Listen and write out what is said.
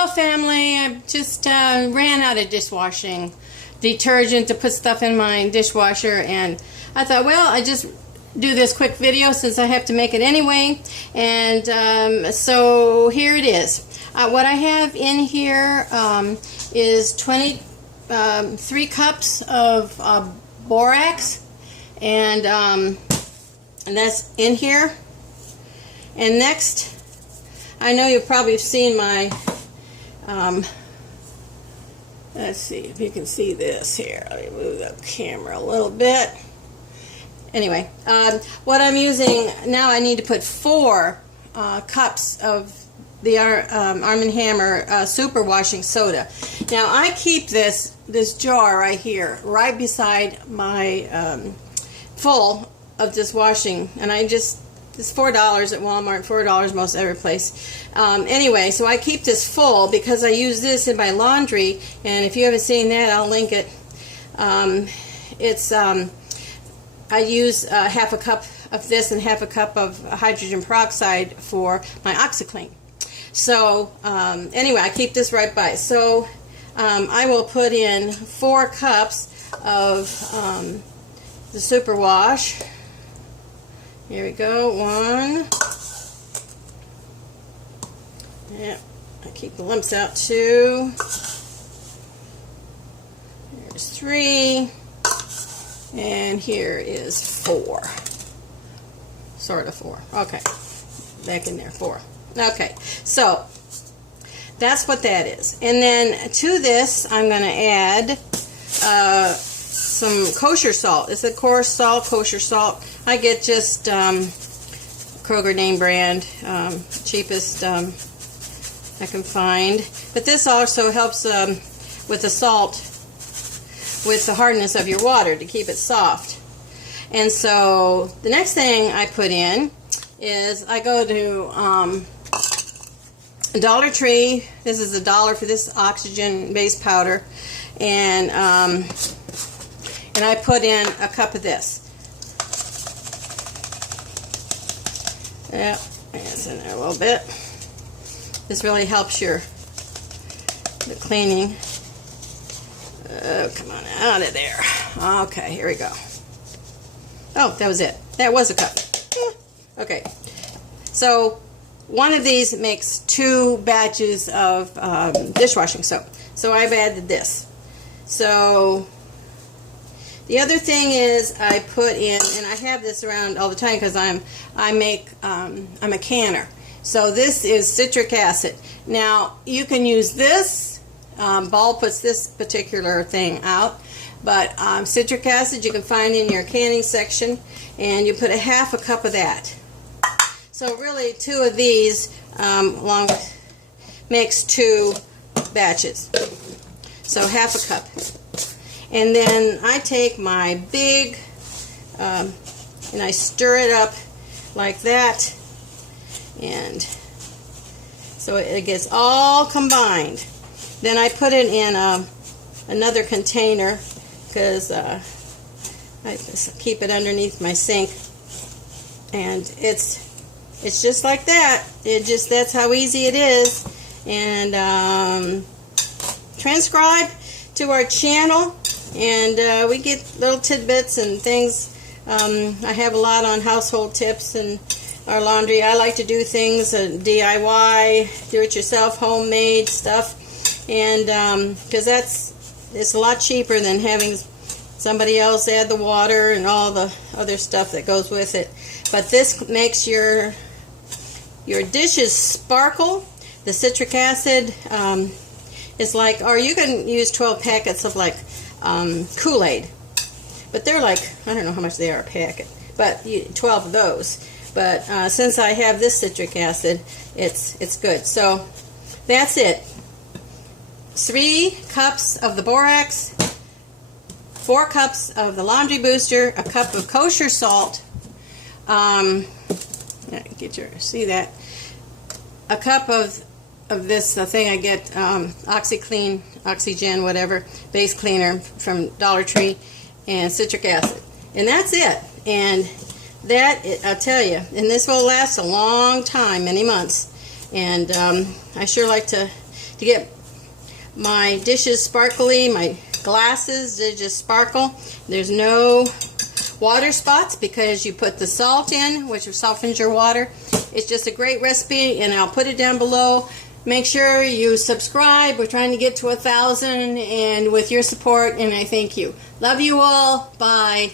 Hello family, I just ran out of dishwashing detergent to put stuff in my dishwasher, and I thought, well, I just do this quick video since I have to make it anyway. And so here it is. What I have in here is 23 cups of borax, and that's in here. And next, I know you probably have seen my let's see if you can see this here. Let me move the camera a little bit. Anyway, what I'm using now, I need to put 4 cups of the Arm & Hammer super washing soda. Now I keep this jar right here, right beside my full of this washing, and it's $4 at Walmart, $4 most every place. Anyway, so I keep this full because I use this in my laundry, and if you haven't seen that, I'll link it. I use half a cup of this and half a cup of hydrogen peroxide for my OxiClean. So anyway, I keep this right by. So I will put in 4 cups of the super wash. Here we go. 1. Yeah, I keep the lumps out. 2. Here's 3. And here is 4. Sort of 4. Okay. Back in there. 4. Okay. So that's what that is. And then to this, I'm going to add some kosher salt. It's a coarse salt, kosher salt. I get just Kroger name brand, cheapest I can find. But this also helps with the salt, with the hardness of your water to keep it soft. And so the next thing I put in is I go to Dollar Tree. This is $1 for this oxygen-based powder, and I put in a cup of this. Yeah, it's in there a little bit. This really helps the cleaning. Oh, come on out of there. Okay, here we go. Oh, that was it. That was a cup. Yeah. Okay. So one of these makes 2 batches of dishwashing soap. So I've added this. So the other thing is I put in, and I have this around all the time because I'm a canner. So this is citric acid. Now you can use this. Ball puts this particular thing out, but citric acid you can find in your canning section, and you put a half a cup of that. So really 2 of these along with makes 2 batches. So half a cup. And then I take my big and I stir it up like that, and so it gets all combined. Then I put it in another container because I just keep it underneath my sink, and it's just like that. That's how easy it is. And transcribe to our channel, and we get little tidbits and things. I have a lot on household tips and our laundry. I like to do things DIY, do-it-yourself, homemade stuff, and because it's a lot cheaper than having somebody else add the water and all the other stuff that goes with it. But this makes your dishes sparkle. The citric acid is like, or you can use 12 packets of like Koolaid, but they're like, I don't know how much they are a packet, but 12 of those. But since I have this citric acid, it's good. So that's it. 3 cups of the borax, 4 cups of the laundry booster, a cup of kosher salt. See that? A cup of this thing I get, OxiClean, Oxygen, whatever, base cleaner from Dollar Tree, and citric acid. And that's it. And that, I'll tell you, and this will last a long time, many months. And I sure like to to get my dishes sparkly. My glasses, they just sparkle. There's no water spots because you put the salt in, which softens your water. It's just a great recipe, and I'll put it down below. Make sure you subscribe. We're trying to get to 1,000, and with your support, and I thank you. Love you all. Bye.